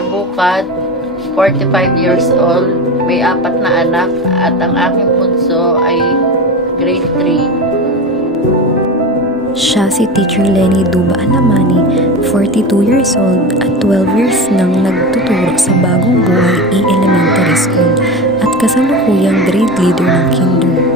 Bukad, 45 years old, may 4 na anak, at ang aking bunso ay grade 3. Siya si Teacher Lenny Duba Alamani, 42 years old at 12 years nang nagtuturo sa Bagong Buhay E Elementary School at kasalukuyang grade leader ng Kinder.